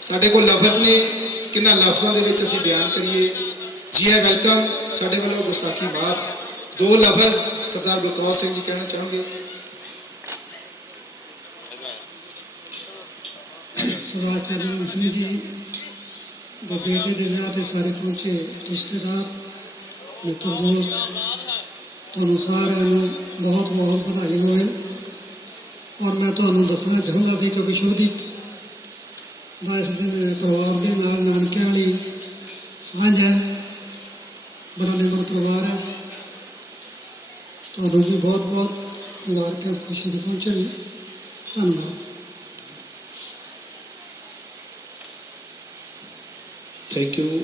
ਸਾਡੇ ਕੋਲ ਲਫ਼ਜ਼ ਨੇ ਕਿੰਨਾ ਲਫ਼ਜ਼ਾਂ ਦੇ ਵਿੱਚ ਅਸੀਂ ਬਿਆਨ ਕਰੀਏ ਜੀ ਆਏ ਵੈਲਕਮ ਸਾਡੇ ਵੱਲੋਂ ਗੁਸਤਾਖੀ ਮਾਫ ਦੋ ਲਫ਼ਜ਼ ਸਰਦਾਰ ਬਲਕੌਰ ਸਿੰਘ ਜੀ ਕਹਿਣਾ ਚਾਹੋਗੇ ਸਰਦਾਰ ਚਰਨਜੀਤ ਸਿੰਘ ਜੀ ਦੇ ਬੇਟੇ ਦੇ ਵਿਆਹ ਤੇ ਸਾਰੇ ਪਹੁੰਚੇ ਰਿਸ਼ਤੇਦਾਰ ਮਿੱਤਰ ਦੋਸਤ ਤੁਹਾਨੂੰ ਸਾਰਿਆਂ ਨੂੰ ਬਹੁਤ ਬਹੁਤ ਵਧਾਈ ਹੋਵੇ ਔਰ ਮੈਂ ਤੁਹਾਨੂੰ ਦੱਸਣਾ ਚਾਹੁੰਦਾ ਸੀ ਕਿ ਵਿਸ਼ਵਦੀਪ ਦਾ ਇਸ ਦਿਨ ਪਰਿਵਾਰ ਦੇ ਨਾਲ ਨਾਨਕਿਆਂ ਵਾਲੀ ਸਾਂਝ ਹੈ ਬੜਾ ਨਿਮਰ ਪਰਿਵਾਰ ਹੈ ਤੁਹਾਨੂੰ ਵੀ ਬਹੁਤ ਬਹੁਤ ਮੁਬਾਰਕਾਂ ਖੁਸ਼ੀ ਦੇ ਪਹੁੰਚਣ ਲਈ ਧੰਨਵਾਦ ਥੈਂਕ ਯੂ